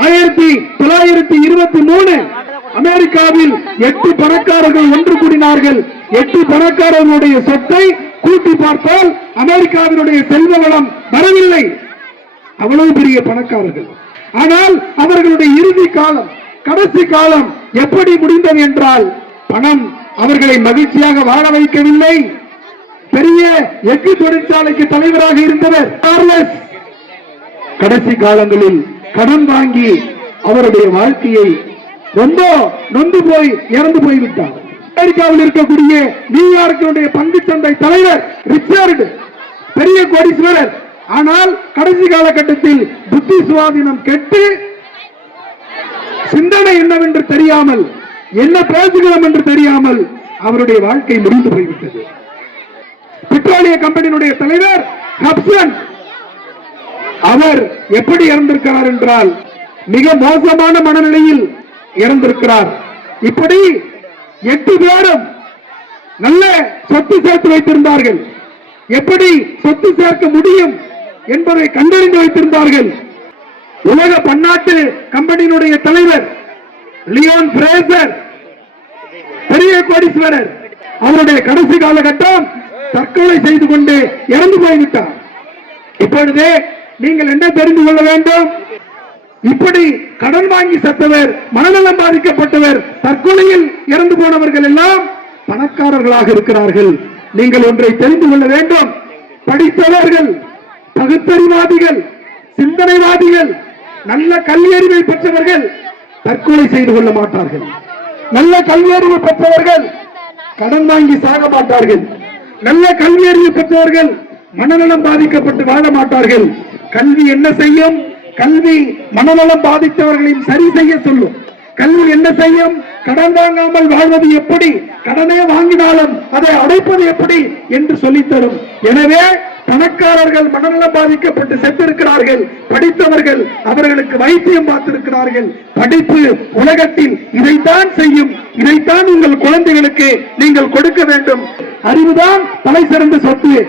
1923 அமெரிக்காவில் 8 பணக்காரர்கள் ஒன்று கூடினார்கள். 8 பணக்காரர்களுடைய சொத்தை கூட்டி பார்த்தால் அமெரிக்காவினுடைய செல்வ வளம் வரவில்லை. அவ்வளவு பெரிய பணக்காரர்கள். ஆனால் அவர்களுடைய இறுதி காலம், கடைசி காலம் எப்படி முடிந்தது என்றால், பணம் அவர்களை மகிழ்ச்சியாக வாழ வைக்கவில்லை. பெரிய எஃகு தொழிற்சாலைக்கு தலைவராக இருந்தவர் சார்லஸ் கடைசி காலங்களில் கடன் வாங்கி அவருடைய வாழ்க்கையை ரொம்ப நொந்து போய் இறந்து போய்விட்டார். அமெரிக்காவில் இருக்கக்கூடிய நியூயார்க்கினுடைய பங்கு சந்தை தலைவர் ரிச்சர்ட் பெரிய கோடீஸ்வரர். ஆனால் கடைசி காலகட்டத்தில் புத்தி சுவாதீனம் கெட்டு சிந்தனை என்னவென்று தெரியாமல், என்ன பேசுகிறோம் என்று தெரியாமல் அவருடைய வாழ்க்கை முடிந்து போய்விட்டது. பெட்ரோலிய கம்பெனியினுடைய தலைவர் ஹப்சன், அவர் எப்படி இறந்திருக்கிறார் என்றால் மிக மோசமான மனநிலையில் இறந்திருக்கிறார். இப்படி 8 பேரும் நல்ல சொத்து சேர்த்து வைத்திருந்தார்கள். எப்படி சொத்து சேர்க்க முடியும் என்பதை கண்டறிந்து வைத்திருந்தார்கள். உலக பன்னாட்டு கம்பெனியினுடைய தலைவர் லியோன் பிரேசர் பெரிய கோடீஸ்வரர், அவருடைய கடைசி காலகட்டம் தற்கொலை செய்து கொண்டு இறந்து போய்விட்டார். இப்பொழுது நீங்கள் என்ன தெரிந்து கொள்ள வேண்டும்? இப்படி கடன் வாங்கி செத்தவர், மனநலம் பாதிக்கப்பட்டவர், தற்கொலையில் இறந்து போனவர்கள் எல்லாம் பணக்காரர்களாக இருக்கிறார்கள். நீங்கள் ஒன்றை தெரிந்து கொள்ள வேண்டும். படித்தவர்கள், பகுத்தறிவாதிகள், சிந்தனைவாதிகள், நல்ல கல்வியறிவை பெற்றவர்கள் தற்கொலை செய்து கொள்ள மாட்டார்கள். நல்ல கல்வியறிவு பெற்றவர்கள் கடன் வாங்கி சாக மாட்டார்கள். நல்ல கல்வியறிவு பெற்றவர்கள் மனநலம் பாதிக்கப்பட்டு வாழ மாட்டார்கள். கல்வி என்ன செய்யும்? கல்வி மனநலம் பாதித்தவர்களையும் சரி செய்ய சொல்லும். கல்வி என்ன செய்யும்? கடன் வாங்காமல் வாழ்வது எப்படி, கடனே வாங்கினாலும் அதை அடைப்பது எப்படி என்று சொல்லித்தரும். எனவே பணக்காரர்கள் மனநலம் பாதிக்கப்பட்டு சென்றிருக்கிறார்கள். படித்தவர்கள் அவர்களுக்கு வைத்தியம் பார்த்திருக்கிறார்கள். படிப்பு உலகத்தில் இதைத்தான் செய்யும். இதைத்தான் உங்கள் குழந்தைகளுக்கு நீங்கள் கொடுக்க வேண்டும். அறிவுதான் தலை சிறந்த சொத்து.